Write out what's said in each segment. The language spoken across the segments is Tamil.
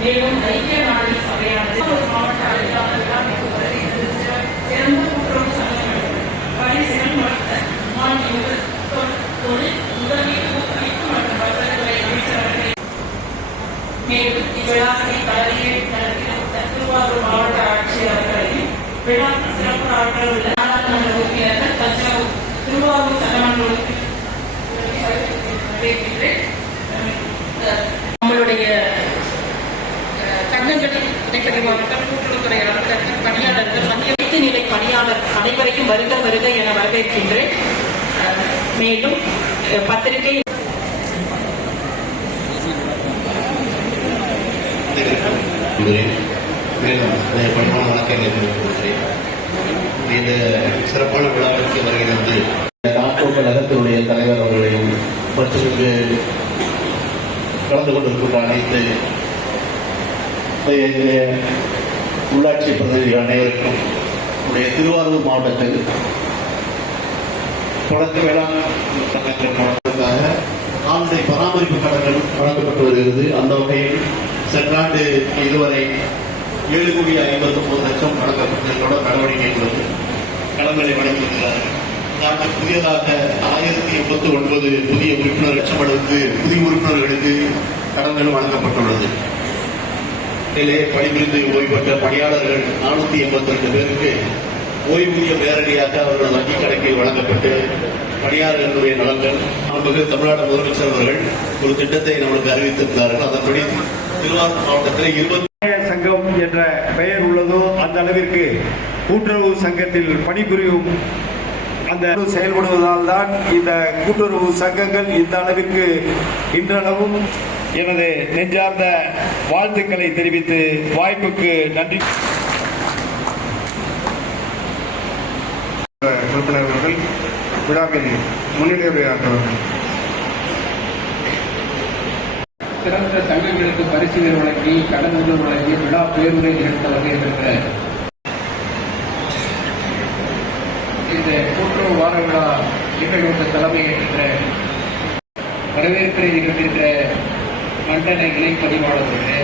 மேலும் ஐக்கிய நாடுகள் சபையானது மாவட்ட அளவிலான சிறந்த கூட்டுறவு சங்கங்கள் பரிசுகள் மாநில தொழில் முதலீடு ஊக்குவிப்பு மற்றும் வர்த்தகத்துறை அமைச்சரவை. மேலும் இவ்விழாவை நடத்திய திருவாரூர் மாவட்ட ஆட்சியர் அவர்களையும் விழா சிறப்பு ஆற்றல் உள்ள நாடாளுமன்ற உறுப்பினர்கள் தஞ்சாவூர் திருவாரூர் சட்டமன்ற உறுப்பினர் நம்மளுடைய சங்கங்களின் இணைப்பதிவாளர்கள் கூட்டுறவுத்துறை அலுவலர்கள் பணியாளர்கள் அனைத்து நிலை பணியாளர் அனைவரையும் வருக வருக என வரவேற்கின்றேன். மேலும் பத்திரிகை பணிமான வணக்கங்களை தெரிவித்திருக்கிறேன். இந்த சிறப்பான விழாவிற்கு வருகிறது நாட்டோட்ட நகரத்தினுடைய தலைவர் அவர்களையும் மற்றும் கலந்து கொண்டிருக்கின்ற அனைத்து உள்ளாட்சி பிரதிநிதிகள் அனைவருக்கும் திருவாரூர் மாவட்டத்தில் தொடக்க வேளாண் சங்கங்கள் மூலமாக கால்நடை பராமரிப்பு கடன்கள் வழங்கப்பட்டு வருகிறது. அந்த வகையில் சென்ற ஆண்டு இதுவரை 7,59,00,000 வழங்கப்பட்டு தொடர் நடவடிக்கைகளுக்கு கடன்களை வழங்கியிருக்கிறார்கள். புதியதாக 1089 புதிய உறுப்பினர் லட்சம் அளவுக்கு புதிய உறுப்பினர்களுக்கு கடன்கள் வழங்கப்பட்டுள்ளது. பணிபுரிந்து ஓய்வு பெற்ற பணியாளர்கள் 482 பேருக்கு ஓய்வூதிய நேரடியாக அவர்கள் வங்கிக் கணக்கில் வழங்கப்பட்டு பணியாளர்களுடைய நலன்கள் தமிழ்நாடு முதலமைச்சர் அவர்கள் ஒரு திட்டத்தை நம்மளுக்கு அறிவித்திருக்கிறார்கள். அதன்படி திருவாரூர் மாவட்டத்தில் 20 சங்கம் என்ற பெயர் உள்ளதோ அந்த அளவிற்கு கூட்டுறவு சங்கத்தில் பணிபுரியும் அந்த செயல்படுவதால் தான் இந்த கூட்டுறவு சங்கங்கள் இந்த அளவிற்கு இன்றளவும் எனது நெஞ்சார்ந்த வாழ்த்துக்களை தெரிவித்து வாய்ப்புக்கு நன்றி. உறுப்பினர்கள் விழாவில் முன்னிலையுரையாற்றுவார்கள். சிறந்த சங்கங்களுக்கு பரிசுகள் வழங்கி கடன்கள் வழங்கி விழா பேருரை நிகழ்த்த வருகின்ற இந்த கூட்டுறவு வார விழா நிகழ்வுக்கு தலைமையேற்ற வரவேற்பை நிகழ்கின்ற மண்டல இணை பதிவாளர்களே,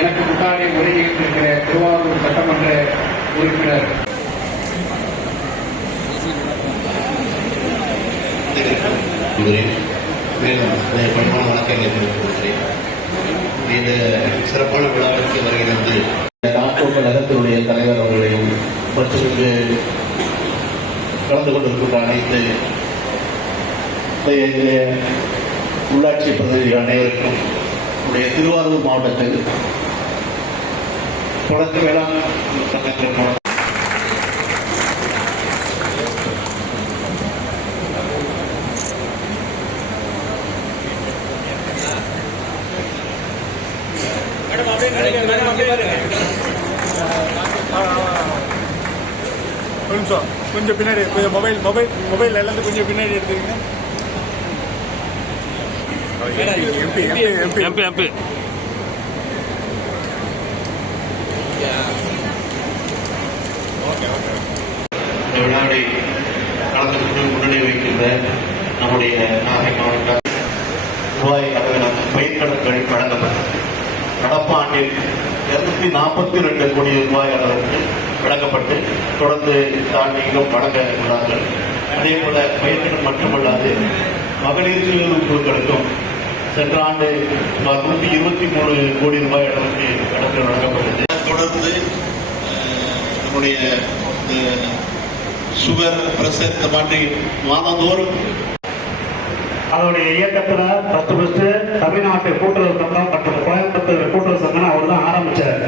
எனக்கு முன்னாடி உரையிட்டிருக்கிற திருவாரூர் சட்டமன்ற உறுப்பினர் பணிமான வணக்கங்களை தெரிவித்திருக்கிறேன். இந்த சிறப்பான விழாவிற்கு வருகிறது நாட்டோட்ட நகரத்தினுடைய தலைவர் அவர்களையும் மற்றும் கலந்து கொண்டிருக்கின்ற அனைத்து உள்ளாட்சி பிரதிநிதிகள் அனைவருக்கும் திருவாரூர் மாவட்டத்தில் தொடக்க வேளாண் சங்கங்கள் மூலம் கொஞ்சம் பின்னாடி மொபைல் எல்லாத்தையும் கொஞ்சம் பின்னாடி எடுத்துக்கங்க. விழாவை கலந்து கொண்டு முன்னணி வைக்கின்ற நம்முடைய நாகை மாவட்ட ரூபாய் அளவிலான பயிர்க்கடன்கள் வழங்கப்பட்டது. நடப்பாண்டில் 242 கோடி ரூபாய் அளவுக்கு வழங்கப்பட்டு தொடர்ந்து தாண்டியும் வழங்க உள்ளார்கள். அதே போல பயிர்க்கடன் மட்டுமல்லாது மகளிர் சுய குழுக்களுக்கும் சென்ற ஆண்டு 123 கோடி ரூபாய் அளவுக்கு கடன்கள் வழங்கப்பட்டது. நம்முடைய சுகர், பிரஷர் இந்த மாதிரி மாதந்தோறும் அதோடைய இயக்கத்துல ஃபர்ஸ்ட் தமிழ்நாட்டு கூட்டுறவு சங்கம் மற்றும் கோயம்புத்தூர் கூட்டுறவு சங்கம் அவர் தான் ஆரம்பிச்சார்.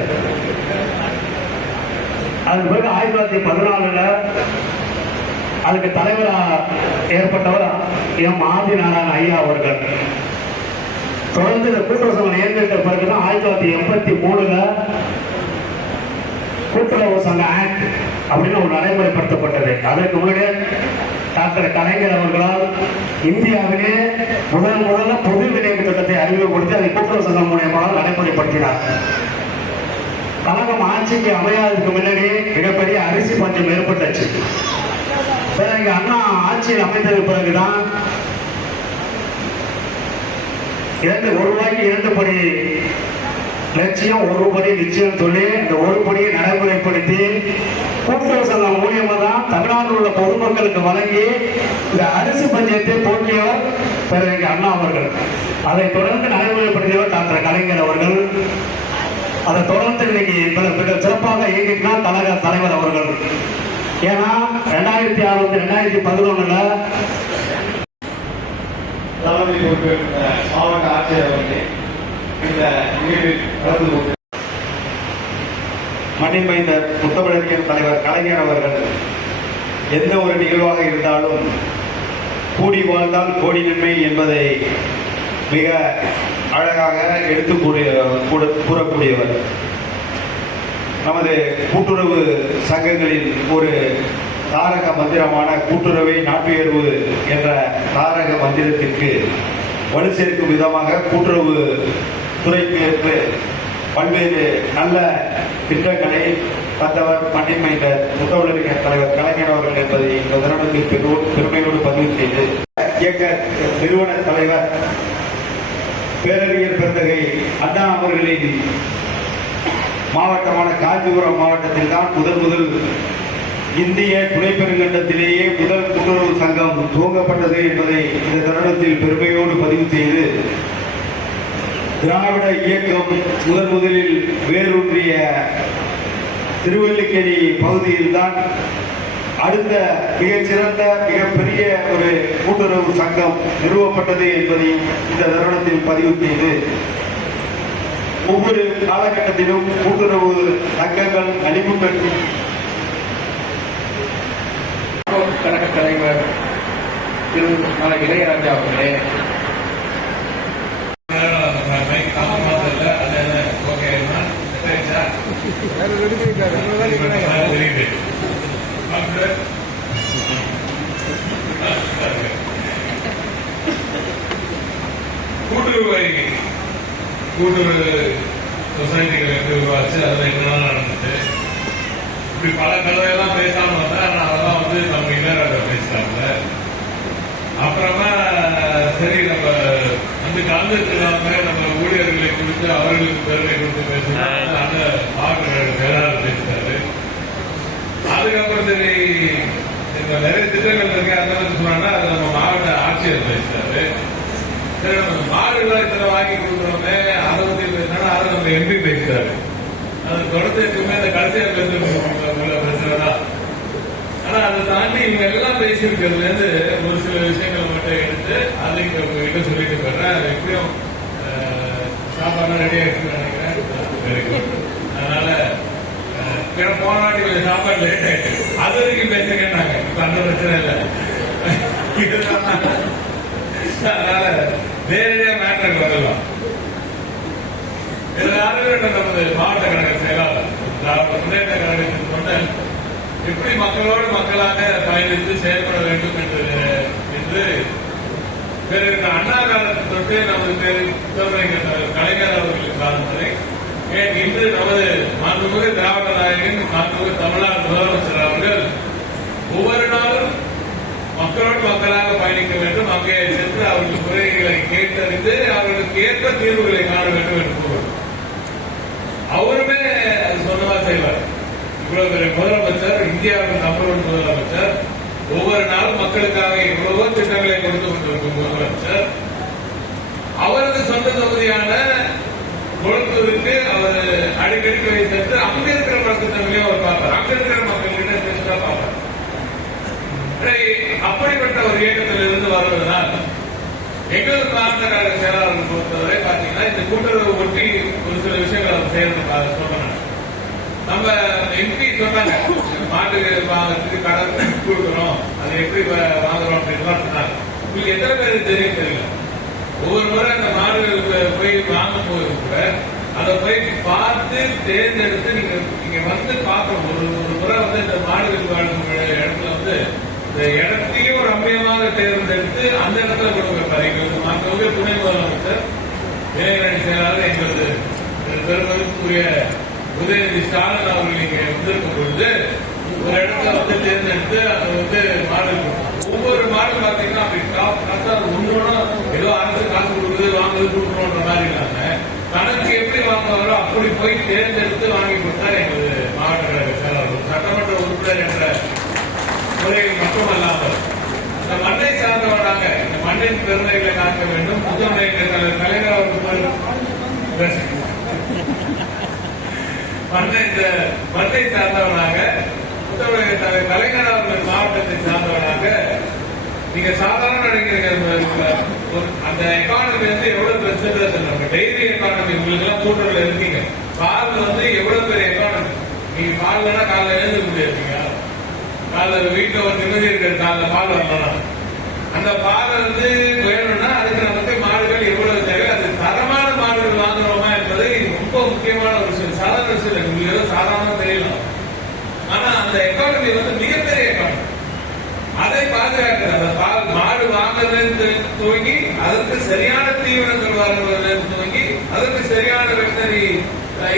அதுக்கு பிறகு 1914 அதுக்கு தலைவராக ஏற்பட்டவர் எம் ஆதிநாராயண ஐயா அவர்கள். தொடர்ந்து இந்த கூட்டுறவு சங்கம் இயங்கிட்ட பிறகுதான் 1983 கூட்டுறவு சங்க ஆக்ட் அப்படின்னு ஒரு நடைமுறைப்படுத்தப்பட்டது. அதற்கு முன்னாடியே டாக்டர் கலைஞர் அவர்களால் இந்தியாவிலே முதல்ல பொது விநியோக திட்டத்தை அறிமுகப்படுத்தி அதை கூட்டுறவு சங்கம் மூலியமாக நடைமுறைப்படுத்தினார். கழகம் ஆட்சிக்கு அமையாததுக்கு முன்னாடி மிகப்பெரிய அரிசி பஞ்சம் ஏற்பட்டுச்சு. பிறகு அண்ணா ஆட்சியில் அமைந்தது பிறகுதான் ₹1 2 படி லட்சியம், 1 படி நிச்சயம் சொல்லி இந்த 1 படியை நடைமுறைப்படுத்தி கூட்டுறவு சங்கம் மூலியமா தான் தமிழ்நாட்டில் உள்ள பொதுமக்களுக்கு வழங்கி இந்த அரிசி பஞ்சத்தை போக்கியவர் பிறகு அண்ணா அவர்கள். அதை தொடர்ந்து நடைமுறைப்படுத்தியவர் டாக்டர் கலைஞர் அவர்கள். அதை தொடர்ந்து இன்னைக்கு மிக சிறப்பாக இயங்கிட்டார் கழக தலைவர் அவர்கள். ஏன்னா 2006 2011 தலைமை பொறுப்பு மாவட்ட ஆட்சியர் அவர்களே, இந்த நிகழ்வில் கலந்து கொண்டு மண்ணின்மைந்த முத்தமிழறிஞர் தலைவர் கலைஞர் அவர்கள் எந்த ஒரு நிகழ்வாக இருந்தாலும் கூடி வாழ்ந்தால் கோடி நன்மை என்பதை மிக அழகாக எடுத்து கூறக்கூடியவர். நமது கூட்டுறவு சங்கங்களில் ஒரு தாரக மந்திரமான கூட்டுறவை நாட்டுயர்வு என்ற தாரக மந்திரத்திற்கு வலு சேர்க்கும் விதமாக கூட்டுறவு துறைக்கு பல்வேறு நல்ல திட்டங்களை தந்தவர் மண்ணின்மைந்த முத்தமிழறிஞர் தலைவர் கலைஞர் அவர்கள் என்பதை இந்த தருணத்தில் பெருமையோடு பதிவு செய்து இயக்க நிறுவன தலைவர் பேரறிஞர் பெருந்தகை அண்ணா அவர்களின் மாவட்டமான காஞ்சிபுரம் மாவட்டத்தில் தான் முதல் இந்திய துணைப்பெருங்கண்டத்திலேயே முதல் கூட்டுறவு சங்கம் துவங்கப்பட்டது என்பதை இந்த தருணத்தில் பெருமையோடு பதிவு செய்து, திராவிட இயக்கம் முதலில் வேரூன்றிய திருவல்லிக்கேணி பகுதியில் தான் அடுத்த மிகச்சிறந்த மிகப்பெரிய ஒரு கூட்டுறவு சங்கம் நிறுவப்பட்டது என்பதை இந்த தருணத்தில் பதிவு செய்து, ஒவ்வொரு காலகட்டத்திலும் கூட்டுறவு சங்கங்கள் அழிவுகள் கழக தலைவர் திரு இளையராஜா அவர்களே, கூட்டுறவு சொசைட்டிகள் எப்படி உருவாச்சு, அதில் என்னெல்லாம் நடந்துச்சு, இப்படி பல கதையெல்லாம் பேசாம வந்தா நான் அதெல்லாம் நம்ம இளையராஜா பேசிட்டாங்க. அப்புறமா சரி நம்ம கலந்துருக்காங்க, நம்ம ஊழியர்களை கொடுத்து அவர்களுக்கு பெருமை கொடுத்து பேசுறாங்க, அந்த மாவட்ட செயலாளர் பேசிட்டாரு. அதுக்கப்புறம் சரி இந்த நிறைய திட்டங்கள் இருக்கு அதெல்லாம் சொன்னாங்கன்னா அது நம்ம மாவட்ட ஆட்சியர் பேசிட்டாரு. சரி நம்ம மாடுகளை இத்தனை வாங்கி கொடுக்குறோமே அதை பத்தி பேசினா அதை நம்ம எம்பி பேசிட்டாரு. அது தொடர்ந்து எப்பவுமே அந்த கடைசியாக பேசுற பிரச்சனை தான். ஆனா அதை தாண்டி இவங்க எல்லாம் பேசியிருக்கிறதுல இருந்து ஒரு சில விஷயங்கள் மட்டும் எடுத்து அதை இங்க உங்ககிட்ட சொல்லிட்டு போயிடுறேன். அது எப்படியும் சாப்பாடுலாம் ரெடியா இருக்குன்னு நினைக்கிறேன். Very good. அதனால போன வாட்டி கொஞ்சம் சாப்பாடு லேட் ஆயிட்டு அது வரைக்கும் பேச கேட்டாங்க. இப்ப அந்த பிரச்சனை இல்லை. அதனால நேரடியா மேட்டருக்கு வரலாம். எல்லாரும் நமது மாவட்ட கழக செயலாளர் முன்னேற்ற கழகத்தின் சொன்ன எப்படி மக்களோடு மக்களாக பயணித்து செயல்பட வேண்டும் என்று பிறகு அண்ணா காலத்தை தொட்டு நமது கலைஞர் அவர்களுக்கு காலம் வரை இன்று நமது மாண்புமிகு திராவிட நாயகன் மாண்புமிகு தமிழ்நாடு முதலமைச்சர் அவர்கள் ஒவ்வொரு நாளும் மக்களோடு மக்களாக பயணிக்க வேண்டும், அங்கே சென்று அவர்கள் குறைகளை கேட்டறிந்து அவர்களுக்கு ஏற்ப தீர்வுகளை காண வேண்டும் என்று கூறுவார். அவருமே அது சொன்னதா செய்வார். இவ்வளவு பெரிய முதலமைச்சர், இந்தியாவின் நம்பர் 1 முதலமைச்சர், ஒவ்வொரு நாளும் மக்களுக்காக எவ்வளவோ திட்டங்களை கொடுத்து கொண்டிருக்கும் முதலமைச்சர், அவரது சொந்த தொகுதியான கொழும்புக்கு அவர் அடிக்கடி சென்று அங்க இருக்கிற திட்டங்களையும் அவர் பார்ப்பார். அங்க இருக்கிற இயக்கத்திலிருந்து வருவதனால் எங்களது மாவட்ட கழக செயலாளர்கள் பொறுத்தவரை பாத்தீங்கன்னா இந்த கூட்டுறவு ஒட்டி ஒரு சில விஷயங்களை செய்யறது சொல்றேன். நம்ம எம்பி சொன்னாங்க மாட்டுக்கு வாங்கறதுக்கு கடன் கொடுக்குறோம், அது எப்படி வாங்குறோம் அப்படின்னு சொன்னாங்க. உங்களுக்கு எத்தனை பேருக்கு தெரியும் தெரியல. ஒவ்வொரு முறை அந்த மாடுகளுக்கு போய் வாங்கும் போது கூட அதை போய் பார்த்து தேர்ந்தெடுத்து நீங்க வந்து பார்க்கணும். ஒரு முறை வந்து இந்த மாடுகளுக்கு வாழும் இடத்துல வந்து இந்த இடத்தையும் ரம்மியமாக தேர்ந்தெடுத்து அந்த இடத்துல கொடுக்க பாருங்க. மாண்புமிகு துணை முதலமைச்சர் இளைஞரணி செயலாளர் எங்களது பெருமதிப்புக்குரிய உதயநிதி ஸ்டாலின் அவர்கள் இங்கே வந்திருக்கும் பொழுது ஒரு இடத்துல வந்து தேர்ந்தெடுத்து அதை வந்து மாடு ஒவ்வொரு மாடு பார்த்தீங்கன்னா அப்படி காசா ஒன்னொன்னா ஏதோ அரசு காசு கொடுக்குது வாங்குது கொடுக்கணுன்ற மாதிரி இல்லாம தனக்கு எப்படி வாங்குவாரோ அப்படி போய் தேர்ந்தெடுத்து வாங்கி கொடுத்தார் எங்களது மாவட்ட கழக செயலாளர். சட்டமன்ற உறுப்பினர் என்ற முறையில் மட்டுமல்லாமல் இந்த மண்ணை சார்ந்தவராக இந்த மண்ணின் பெருமைகளை காக்க வேண்டும். புதுமை கலைஞர் அவர்கள் மண்ணை சார்ந்தவனாக கலைஞர் அவர்கள் மாவட்டத்தை சார்ந்தவனாக நீங்க சாதாரண நினைக்கிறீங்க அந்த எக்கானமி வந்து எவ்வளவு பெருசு நம்ம டெய்லி எக்கானமி உங்களுக்கு எல்லாம் கூட்டுறவுல இருக்கீங்க. பால் வந்து எவ்வளவு பெரிய எக்கானமி. நீங்க பால் வேணா காலைல எழுந்து முடியாதீங்க. காலைல வீட்டுல ஒரு நிம்மதி இருக்கிற காலைல பால் வரலாம். அந்த பாலை வந்து வேணும்னா அதுக்கு நமக்கு மாடுகள் எவ்வளவு தேவை, அது தரமான மாடுகள் வாங்குறோமா என்பது ரொம்ப முக்கியமான ஒரு விஷயம். சாதாரண விஷயம் உங்களுக்கு ஏதோ சாதாரண தெரியலாம். ஆனா அந்த எக்கானமி வந்து மிகப்பெரிய எக்கானமி. அதை பாதுகாக்கிறது அந்த பால் மாடு வாங்குறதுல துவங்கி அதற்கு சரியான தீவனங்கள் வாங்குவதிலிருந்து துவங்கி அதற்கு சரியான வெட்டரி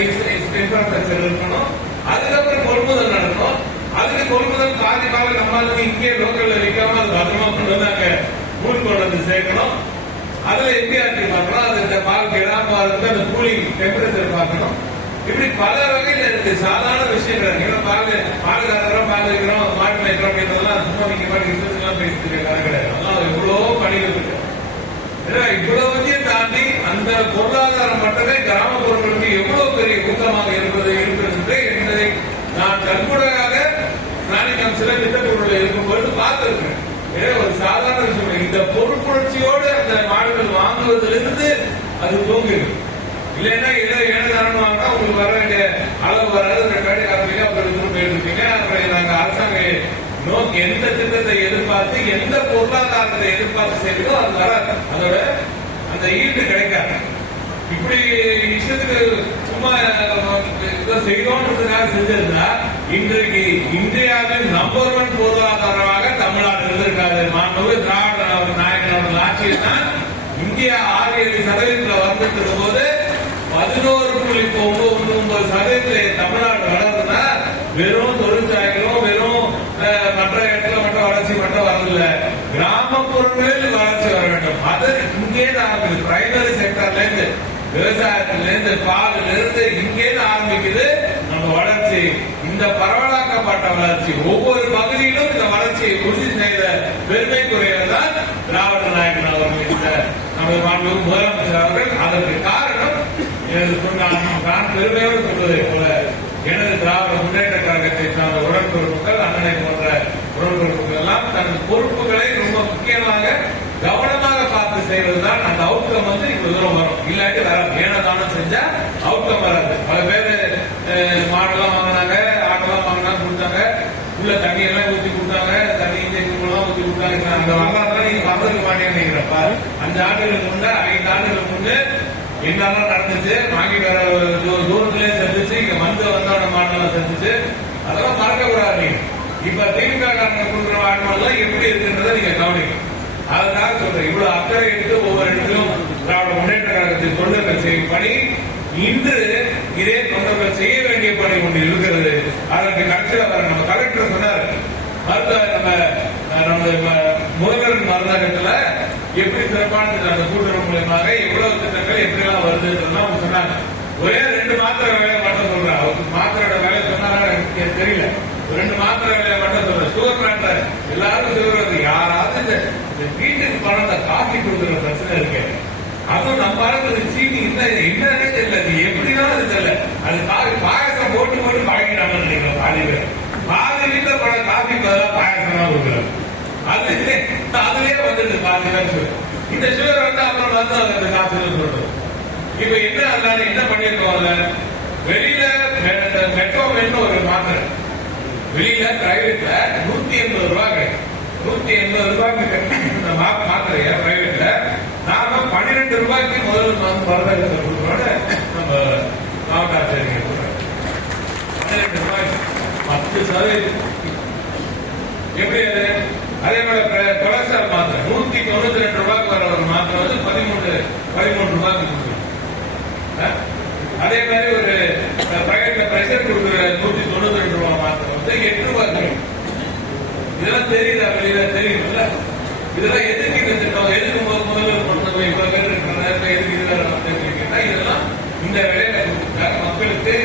இன்ஃப்ராஸ்ட்ரக்சர் இருக்கணும். அதுக்கப்புறம் கொள்முதல் நடக்கணும். அதுக்கு கொள்முதல் பாதி பால் நம்ம இங்கே லோக்கல்ல விற்காம அது பத்திரமா கொண்டு வந்து அங்க மூணு கொண்டு வந்து சேர்க்கணும். அதுல எம்பிஆர்டி பார்க்கணும். அது பால் கெடாம அந்த கூலிங் டெம்பரேச்சர் பார்க்கணும். இப்படி பல வகையில் இருக்கு. சாதாரண விஷயங்கள் பால்காரரும் பால் வைக்கிறோம் மாட்டு வைக்கிறோம் அப்படின்றதெல்லாம் சும்மா நீங்க எல்லாம் பேசிட்டு கிடையாது. அதெல்லாம் எவ்வளவோ பணிகள் இருக்கு. இவ்வளவு தாண்டி அந்த பொருளாதாரம் மட்டுமே கிராமப்புறங்களுக்கு எவ்வளவு பெரிய ஊக்கமாக இருக்கிறது என்பதை நான் கண்கூடாக நாளைக்கு சில திட்டக்குழுவில் இருக்கும்போது பார்த்திருக்கேன். ஒரு சாதாரண விஷயம் இந்த பொருட்புணர்ச்சியோடு அந்த மாடுகள் வாங்குவதிலிருந்து அது தூங்குது. இல்லைன்னா ஏதோ ஏனதானம் வாங்கினா உங்களுக்கு வர வேண்டிய அளவு வராது. ரெண்டாயிரத்தி காப்பீங்க அப்புறம் திரும்ப எடுத்துப்பீங்க. அப்புறம் நாங்க அரசாங்க நோக்கி எந்த திட்டத்தை எதிர்பார்த்து எந்த பொருளாதாரத்தை எதிர்பார்த்து செய்யறதோ அது வராது. அதோட அந்த ஈடு கிடைக்காது. இப்படி விஷயத்துக்கு சும்மா செய்தோன்றதுக்காக செஞ்சிருந்தா இன்றைக்கு இந்தியாவின் நம்பர் 1 பொருளாதாரமாக தமிழ்நாடு இருந்திருக்காது. மாண்புமிகு திராவிட நாயகன் ஆட்சியில் தான் இந்தியா 6-7% வந்துட்டு இருக்கும் போது 11.99% தமிழ்நாடு வளர்ந்துன்னா வெறும் தொழிற்சாலைகளும் வெறும் மற்ற இடத்துல மட்டும் வளர்ச்சி மட்டும் வரல, கிராமப்புறங்களில் வளர்ச்சி வர வேண்டும். அது இங்கே ஆரம்பிக்குது. பிரைமரி செக்டர்ல இருந்து விவசாயத்தில இருந்து பாலில இருந்து இங்கே ஆரம்பிக்குது நம்ம வளர்ச்சி. இந்த பரவலாக்கப்பட்ட வளர்ச்சி ஒவ்வொரு பகுதியிலும் இந்த வளர்ச்சியை உறுதி செய்த பெருமைக்குரியதான் திராவிட நாயகன் அவர்கள். இந்த நமது மாண்புமிகு முதலமைச்சர் அவர்கள். அதற்கு காரணம் நான் பெருமையோடு சொல்வதை போல எனது திராவிட முன்னேற்ற கழகத்தை சார்ந்த உடன்பிறப்புகள் அண்ணனை போன்ற உடன்பிறப்புகள் எல்லாம் தன் பொறுப்புகளை ரொம்ப முக்கியமாக கவனமாக பார்த்து செய்வதுதான் அந்த அவுட்கம் வந்து இவ்வளவு தூரம் வரும். இல்லாட்டி வராது. ஏனதானம் செஞ்சா அவுட்கம் வராது. பல பேர் மாடெல்லாம் வாங்கினாங்க, ஆடெல்லாம் வாங்கினா கொடுத்தாங்க, உள்ள தண்ணி எல்லாம் ஊற்றி கொடுத்தாங்க, தண்ணி இன்ஜெக்ஷன் எல்லாம் ஊற்றி கொடுத்தாங்க. அந்த வரலாறு நீங்க மறந்துக்க மாட்டேங்கிறப்ப 5 ஆண்டுகளுக்கு முன்னே 5 ஆண்டுகளுக்கு முன்னே என்னெல்லாம் நடந்துச்சு, வாங்கி வர தூரத்திலே செஞ்சுச்சு, இங்க வந்தோட மாடெல்லாம் செஞ்சுச்சு. அதெல்லாம் மறக்க கூடாது. இப்ப திமுக காரங்க கொடுக்குற மாடெல்லாம் எப்படி இருக்குன்றதை நீங்க கவனிக்கணும். அதுக்காக சொல்றேன். இவ்வளவு அக்கறை எடுத்து ஒவ்வொரு இடத்திலும் திராவிட முன்னேற்ற கழகத்தில் தொண்டர்கள் செய்யும் பணி இன்று இதே தொண்டர்கள் செய்ய வேண்டிய பணி ஒன்று இருக்கிறது. அதற்கு கட்சியில் வர நம்ம கலெக்டர் சொன்னார், நம்ம முதல்வரின் மருந்தகத்துல எப்படி சிறப்பான அந்த கூட்டுறவு மூலமாக எவ்வளவு திட்டங்கள் எப்படி எல்லாம் வருதுன்றதுலாம் சொன்னாங்க. ஒரே 2 மாத்திரை வேலையை மட்டும் சொல்றேன். அவருக்கு மாத்திரையோட வேலை சொன்னாங்க எனக்கு தெரியல. 2 மாத்திரை வேலையை மட்டும் சொல்றேன். சுகர் பிளான்ல எல்லாரும் சொல்றது யாராவது இந்த வீட்டுக்கு பணத்தை காப்பி கொடுக்குற பிரச்சனை இருக்கு. அதுவும் நம்ம ஆளுக்கு சீனி என்னன்னே தெரியல. அது எப்படிதான் அது தெரியல. அது பாயசம் போட்டு பழகிட்டாங்கன்னு நினைக்கிறோம். பாதி வீட்டுல பணம் காப்பி பதிலாக பாயசம் தான் கொடுக்குறாங்க. அது பாதி இந்த சுகர் வந்து அப்புறம் வந்து அந்த காசு சொல்றோம். இப்ப என்ன அதனால என்ன பண்ணிருக்கோம், வெளியில மெட்ரோமென் ஒரு மாத்திரை வெளியில பிரைவேட்ல 180 ரூபாய் 180 ரூபாய்க்கு மாத்திரைய பிரைவேட்ல நாம 12 ரூபாய்க்கு முதல் மருந்து கொடுக்குறோம். நம்ம மாவட்ட ஆட்சியர் 12 ரூபாய் 10%. எப்படி அது? அதே போல கொலஸ்ட்ரால் மாத்திரை 192 ரூபாய்க்கு வர ஒரு மாத்திரை வந்து 13 ரூபாய்க்கு கொடுக்குறோம். அதே மாதிரி ஒரு பிரைவேட்ல பிரஷர் கொடுக்குற 192 ரூபாய் மாத்திரை வந்து 8 ரூபாய்க்கு. இதெல்லாம் தெரியுதா? வெளியில தெரியுதுல்ல? இதெல்லாம் எதுக்கு இந்த திட்டம், எதுக்கு முதல்ல கொண்டு போய் இவ்வளவு பேர் இருக்கிற எதுக்கு இதுல இதெல்லாம் இந்த வேலையில மக்களுக்கு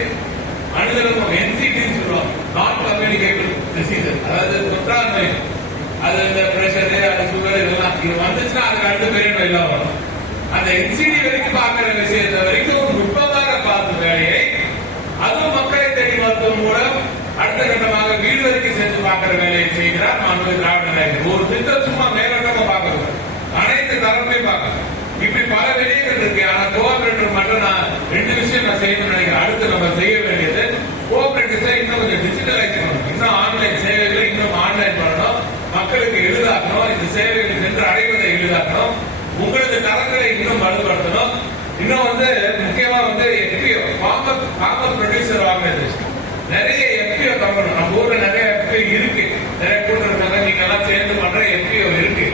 அனுதலும் என்சிடின்னு சொல்லுவாங்க, நான் கம்யூனிகேபிள் டிசீசஸ், அதாவது தொற்றா நோய். அது இந்த பிரஷர், அது சுகர், இதெல்லாம் இது வந்துச்சுன்னா அதுக்கு அடுத்த பெரிய நோயெல்லாம் வரும். அந்த என்சிடி வரைக்கும் பார்க்கிற விஷயத்தை வரைக்கும் நுட்பமாக பார்த்த வேலையை அதுவும் மக்களை தேடி மருத்துவம் மூலம் அடுத்த கட்டமாக வீடு வரைக்கும் சேர்த்து பார்க்கிற வேலையை செய்கிறார் மாண்புமிகு திராவிட நாயகர். ஒரு திட்டம் சும்மா மேலோட்டமா பார்க்கறது, அனைத்து தரப்பையும் பார்க்கணும். இப்படி பல வேலைகள் இருக்கு. ஆனா கோஆபரேட்டிவ் மட்டும் நான் 2 விஷயம் நான் செய்யணும்னு நினைக்கிறேன். அடுத்து நம்ம செய்ய வேண்டியது கோஆபரேட்டிவ்ஸை இன்னும் கொஞ்சம் டிஜிட்டலைஸ் பண்ணணும், இன்னும் ஆன்லைன் சேவைகளை இன்னும் ஆன்லைன் பண்ணணும், மக்களுக்கு எளிதாக்கணும், இந்த சேவைகள் சென்று அடைவதை எளிதாக்கணும், உங்களது தரங்களை இன்னும் வலுப்படுத்தணும். இன்னும் வந்து முக்கியமா வந்து எஃபிஓ ஃபார்மர் ப்ரொடியூசர் ஆர்கனைசேஷன் நிறைய எஃபிஓ தரணும். நம்ம ஊர்ல நிறைய எஃபிஓ இருக்கு, நிறைய கூட்டுறவு நீங்க எல்லாம் சேர்ந்து பண்ற எஃபிஓ இருக்கு.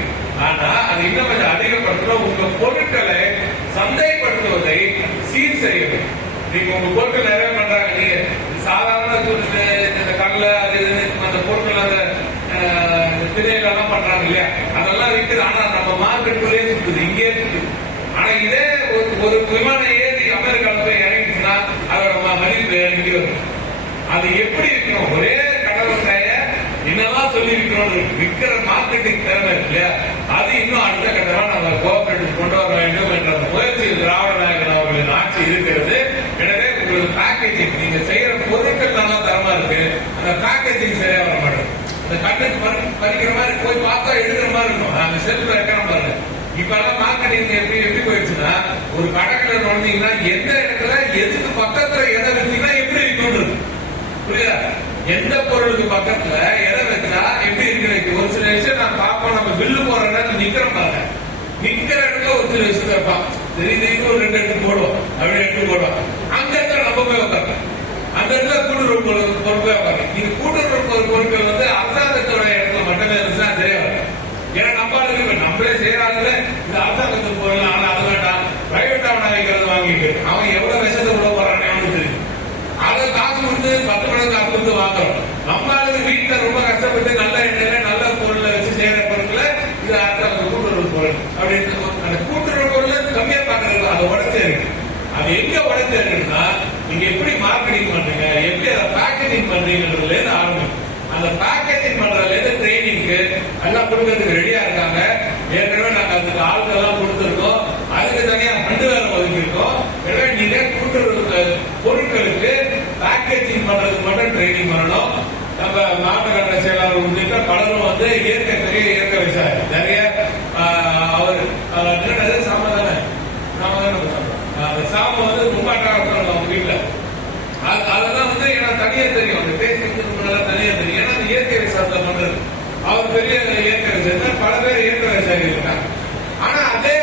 ஆனா அது இன்னும் கொஞ்சம் அதிகப்படுத்தணும். உங்க பொருட்களை சந்தைப்படுத்துவதை சீர் செய்யணும். நீங்க உங்க பொருட்கள் நிறைய பண்றாங்க, நீங்க சாதாரண இந்த கடலை அது அந்த பொருட்கள் அந்த திரையில எல்லாம் பண்றாங்க இல்லையா, அதெல்லாம் இருக்குது. ஆனா நம்ம மார்க்கெட்டுக்குள்ளேயே சுற்றுது, இங்கே சுற்றுது. ஆனா இதே ஒரு விமானம் ஏறி அமெரிக்கால போய் இறங்கிச்சுன்னா அதோட மதிப்பு இறங்கி வரும். அது எப்படி இருக்கணும்? ஒரே கடவுளைய என்னெல்லாம் சொல்லி இருக்கணும், விற்கிற மார்க்கெட்டிங் திறமை இருக்கு இல்லையா, அது இன்னும் அடுத்த கட்டமா நம்ம கோஆபரேட்டிவ் கொண்டு வர வேண்டும் என்ற முயற்சி திராவிட நாயகன் அவர்களின் ஆட்சி இருக்கிறது. எனவே உங்களுக்கு பேக்கேஜிங், நீங்க செய்யற பொருட்கள் நல்லா தரமா இருக்கு, அந்த பேக்கேஜிங் சரியா வர மாட்டேன். அந்த கண்டென்ட் படிக்கிற மாதிரி போய் பார்த்தா எழுதுற மாதிரி இருக்கும், அந்த செல்ஃப் வைக்கணும் பாருங்க. இப்ப எல்லாம் மார்க்கெட்டிங் எப்படி போயிடுச்சுன்னா, ஒரு கடைக்குள்ள வந்தீங்கன்னா எந்த இடத்துல எதுக்கு பக்கத்துல எதை வச்சீங்கன்னா எப்படி இருக்கணும் புரியுதா? எந்த பொருளுக்கு பக்கத்துல எதை வச்சா எப்படி இருக்கு. ஒரு சில விஷயம் நான் பார்ப்போம், நம்ம பில்லு போற நேரம் நிக்கிறோம் பாருங்க, நிக்கிற இடத்துல ஒரு சில விஷயம் வைப்பான், சரி இது ஒரு 2 எடுத்து போடுவோம், அப்படி எடுத்து போடுவோம். அந்த இடத்துல நம்ம போய் உட்காந்து அந்த இடத்துல கூட்டுறவு பொருட்கள் உட்காந்து. நீங்க கூட்டுறவு பொருட்கள் வந்து அரசாங்கத்தோட இடத்துல மட்டுமே இருந்துச்சுன்னா சரியா வரும். ஏன்னா நம்மளே செய்யறாங்க, இந்த அரசாங்கத்துக்கு போயிடலாம். ஆனா அது வேண்டாம், பிரைவேட் வாங்கிக்கிறது வாங்கிட்டு அவன் எவ்வளவு விஷத்தை உள்ள போறான்னு அவனுக்கு தெரியும். அதை காசு கொடுத்து 10 மடங்கு காசு கொடுத்து வாங்குறோம். நம்மளால வீட்டுல ரொம்ப கஷ்டப்பட்டு நல்ல எண்ணெயில நல்ல பொருளை வச்சு செய்யற பொருட்களை இது அரசாங்க கூட்டுறவு பொருள் அப்படின்னு அந்த கூட்டுறவு பொருள் கம்மியா பாக்குறது, அதை உடச்சே இருக்கு. அது எங்க உடச்சே இருக்குன்னா, நீங்க எப்படி மார்க்கெட்டிங் பண்றீங்க, எப்படி அதை பேக்கேஜிங் பண்றீங்கன்றதுல இருந்து ஆரம்பிக்கும். அந்த பேக்கேஜிங் பண்றதுல இருந்து ட்ரைனிங்க்கு எல்லாம் கொடுக்கறதுக்கு ரெடியா இருக்காங்க. ஏற்கனவே நாங்க அதுக்கு ஆட்கள் எல்லாம் கொடுத்துருக்கோம், அதுக்கு தனியா ஃபண்டு வேற ஒதுக்கிருக்கோம். எனவே நீங்க கூட்டுறவு பொருட்களுக்கு பேக்கேஜிங் பண்றதுக்கு மட்டும் ட்ரைனிங் பண்ணணும். நம்ம மாவட்ட கட்ட செயலாளர் உள்ளிட்ட பலரும் வந்து பெரிய இயற்கை விவசாயி நிறைய அவர் சாம தானே அந்த சாம வந்து ரொம்ப அட்டாக அவங்க வீட்டுல அதெல்லாம் வந்து எனக்கு தனியா தெரியும், அந்த பேசுறதுக்கு தனியா தெரியும். ஏன்னா அந்த இயற்கை விவசாயத்தை பண்றது அவர் பெரிய இயற்கை விவசாயத்தை பல பேர் இயற்கை விவசாயிகள் இருக்காங்க. ஆனா அதே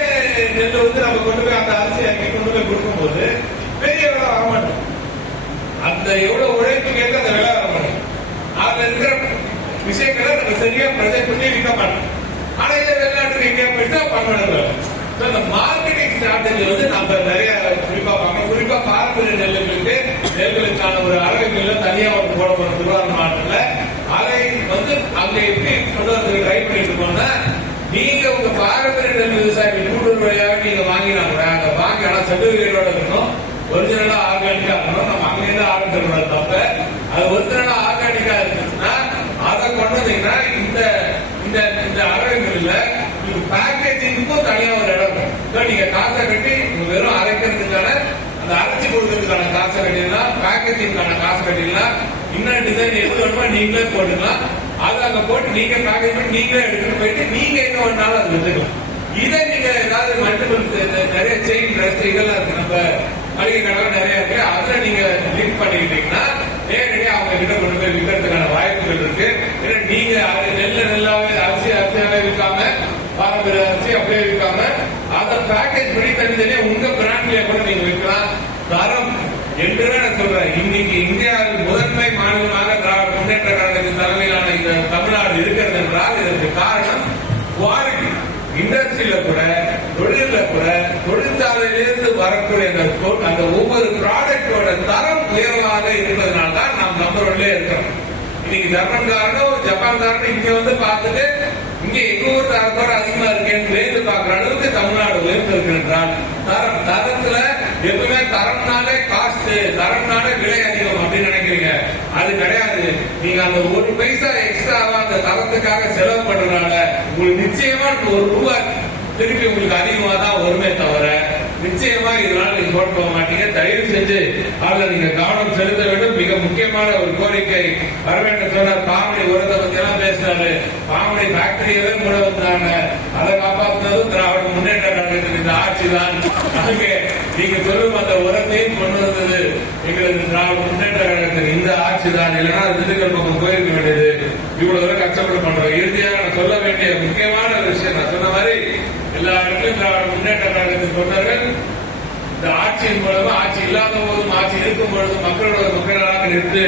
நெல் வந்து நம்ம கொண்டு போய் அந்த அரிசி அங்கே கொண்டு போய் கொடுக்கும் போது பெரிய விலை வர மாட்டோம். அந்த எவ்வளவு உழைப்புக்கு ஏற்ற அந்த விலை வர மாட்டோம். அதுல இருக்கிற விஷயங்களை நம்ம சரியா பிரஜை பண்ணி விற்க மாட்டோம். ஆனா இந்த வெளிநாட்டுக்கு எங்கேயா போயிட்டா பண்ண அந்த மார்க்கெட்டிங் ஸ்ட்ராட்டஜி வந்து நம்ம நிறைய குறிப்பா பார்க்கணும். குறிப்பா பாரம்பரிய நெல்லுக்கான ஒரு அரை மில்ல தனியா ஒரு போடப்படும் திருவாரூர் மாவட்டத்துல அதை வந்து அங்க எப்படி கொண்டு வந்து ட்ரை பண்ணிட்டு இருக்கோம்னா, நீங்க உங்க பாரம்பரிய நெல் விவசாயிகள் கூட்டுறவு வழியாக நீங்க வாங்கினா கூட அந்த வாங்கி ஆனா சர்டிபிகேட்டோட இருக்கணும், ஒரிஜினலா ஆர்கானிக்கா இருக்கணும். நம்ம அங்கிருந்து ஆரம்பிச்சிருக்கணும் தப்ப அது ஒரிஜினலா ஆர்கானிக்கா இருந்துச்சுன்னா அதை கொண்டு வந்தீங்கன்னா இந்த அரைமில்ல பேக்கேஜிங்கும் தனியா ஒரு இடம் இருக்கும். நீங்க காசை கட்டி வெறும் அரைக்கிறதுக்கான அந்த அரைச்சி கொடுக்கறதுக்கான காசை கட்டினா, பேக்கேஜிங்கான காசு கட்டினா, இன்னும் டிசைன் எது வேணுமோ நீங்களே போட்டுக்கலாம். அதை அங்க போட்டு நீங்க பேக்கேஜ் பண்ணி நீங்களே எடுத்துட்டு போயிட்டு நீங்க எங்க வேணாலும் அது வச்சுக்கலாம். இதை நீங்க ஏதாவது மல்டிபிள் நிறைய செயின் ட்ரெஸ் இதெல்லாம் இருக்கு, நம்ம மளிகை கடை நிறைய இருக்கு, அதுல நீங்க லிங்க் பண்ணிக்கிட்டீங்கன்னா நேரடியாக அவங்க கிட்ட கொண்டு போய் விற்கிறதுக்கான வாய்ப்புகள் இருக்கு. ஏன்னா நீங்க அது நெல்லாவே அரிசியாவே விற்காம, பாரம்பரிய அரிசி அப்படியே விற்காம, அதை பேக்கேஜ் பண்ணி தனித்தனியா உங்க பிராண்ட்லயே கூட நீங்க விற்கலாம். தரம் என்று நான் சொல்றேன். இன்னைக்கு இந்தியாவில் முதன்மை மாநிலமாக திராவிட முன்னேற்ற கழகத்தின் தலைமையிலான இந்த தமிழ்நாடு இருக்கிறது என்றால் இதற்கு காரணம் குவாலிட்டி. இண்டஸ்ட்ரியில கூட, தொழில கூட, தொழிற்சாலையிலிருந்து வரக்கூடிய அந்த ஒவ்வொரு ப்ராடக்டோட தரம் உயர்வாக இருப்பதனால தான் நாம் நம்பர் ஒன்ல இருக்கிறோம். இன்னைக்கு ஜப்பான்காரனும் ஜப்பான்காரனும் இங்க வந்து பார்த்துட்டு இங்க எங்க ஊர் தரத்தோட அதிகமா இருக்கேன்னு வேந்து பார்க்கிற அளவுக்கு தமிழ்நாடு உயர்ந்து இருக்கு என்றால் தரத்துல எப்பவுமே தரம்னாலே காஸ்ட், தரம்னாலே விலை அதிகம் அப்படின்னு நினைக்கிறீங்க. அது கிடையாது. நீங்க அந்த ஒரு பைசா எக்ஸ்ட்ராவா அந்த தரத்துக்காக செலவு பண்றதுனால உங்களுக்கு நிச்சயமா ஒரு ரூபாய் திருப்பி உங்களுக்கு அதிகமா தான் வருமே தவிர நிச்சயமா இதனால நீங்க போட்டு போக மாட்டீங்க. தயவு செஞ்சு அதுல நீங்க கவனம் செலுத்த வேண்டும். மிக முக்கியமான ஒரு கோரிக்கை வரவேண்டும் சொன்னார். பாமணி உரத்தை பத்தி எல்லாம் பேசினாரு. பாமணி ஃபேக்டரியவே மூட வந்தாங்க. அதை காப்பாற்றுனதும் திராவிட முன்னேற்ற கழகத்தின் இந்த ஆட்சி தான். அங்கே நீங்க சொல்லும் அந்த உரத்தையும் கொண்டு வந்தது எங்களுக்கு திராவிட முன்னேற்ற கழகத்தின் இந்த ஆட்சி தான். இல்லைன்னா திண்டுக்கல் பக்கம் போயிருக்க வேண்டியது. இவ்வளவு தூரம் கஷ்டப்பட பண்றோம். இறுதியாக நான் சொல்ல வேண்டிய முக்கியமான ஒரு விஷயம், நான் சொன்ன மாதிரி எல்லா இடத்திலும் திராவிட முன்னேற்ற கழகத்தின் தொண்டர்கள் இந்த ஆட்சியின் மூலமா, ஆட்சி இல்லாத போதும் ஆட்சி இருக்கும் பொழுதும் மக்களோட மக்களாக நின்று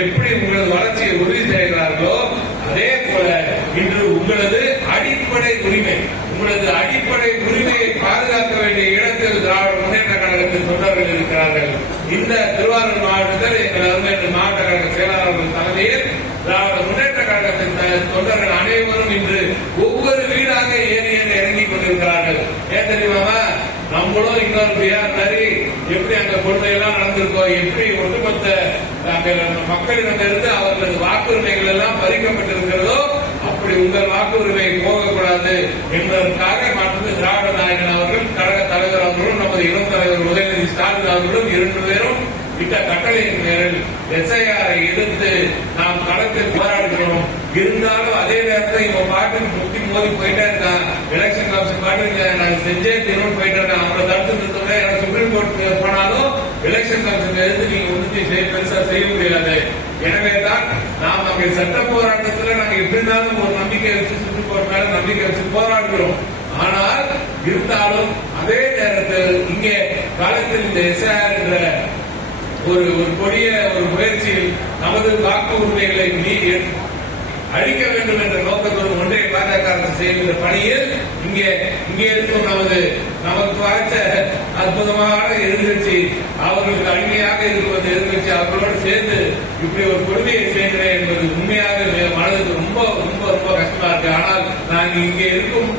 எப்படி உங்களது வளர்ச்சியை உறுதி செய்கிறார்களோ அதே போல இன்று உங்களது அடிப்படை உரிமை, உங்களது அடிப்படை உரிமையை பாதுகாக்க வேண்டிய இடத்தில் திராவிட முன்னேற்ற கழகத்தின் தொண்டர்கள் இருக்கிறார்கள். இந்த திருவாரூர் மாவட்டத்தில் எங்கள் மாவட்ட கழக செயலாளர்கள் தலைமையில் திராவிட முன்னேற்ற கழகத்தின் தொண்டர்கள் அனைவரும் இன்று ஒவ்வொரு வீடாக ஏறி இறங்கிக் கொண்டிருக்கிறார்கள். ஏன் தெரியுமா? நம்மளும் இன்னொரு பிஆர் மாதிரி எப்படி அங்க கொடுமையெல்லாம் நடந்திருக்கோம், எப்படி ஒட்டுமொத்த மக்களிடமிருந்து அவர்களது வாக்குரிமைகள் எல்லாம் பறிக்கப்பட்டிருக்கிறதோ அப்படி உங்கள் வாக்குரிமை போகக்கூடாது என்பதற்காக மாற்று திராவிட நாயகன் அவர்கள், கழக தலைவர் அவர்களும், நமது இளம் தலைவர் உதயநிதி ஸ்டாலின் அவர்களும் 2 பேரும் இந்த கட்டளையின் பேரில் எஸ்ஐஆரை எதிர்த்து நாம் களத்தில் போராடுகிறோம். இருந்தாலும் அதே நேரத்தில் இவன் பாட்டுக்கு முட்டி மோதி போயிட்டே இருக்கான். எலெக்ஷன் கமிஷன் பாட்டு நான் செஞ்சே திரும்ப போயிட்டு இருக்கேன். அவங்களை தடுத்து நிறுத்தவே சுப்ரீம் கோர்ட் போனாலும் எலெக்ஷன் கமிஷன் எதிர்த்து நீங்க ஒன்றும் பெருசா செய்ய முடியாது. எனவேதான் நாம் அங்கே சட்ட போராட்டத்தில் நாங்க எப்படி இருந்தாலும் ஒரு நம்பிக்கை வச்சு சுப்ரீம் கோர்ட் மேல நம்பிக்கை வச்சு போராடுகிறோம். ஆனால் இருந்தாலும் அதே நேரத்தில் இங்கே காலத்தில் இந்த எஸ்ஐஆர் என்ற ஒரு கொடிய ஒரு முயற்சியில் நமது வாக்கு உரிமைகளை அழிக்க வேண்டும் என்ற நோக்கத்தோடு ஒன்றிய பாஜக அரசு செய்கின்ற பணியில் இங்கே இருக்கும் நமக்கு வாய்த்த அற்புதமான எதிர்கட்சி, அவர்களுக்கு அடிமையாக இருக்கும் எதிர்கட்சி அவர்களோடு சேர்ந்து இப்படி ஒரு கொடுமையை செய்கிறேன் என்பது உண்மையாக மனதுக்கு ரொம்ப ரொம்ப ரொம்ப கஷ்டமா இருக்கு. ஆனால் நான் இங்கே இருக்கும்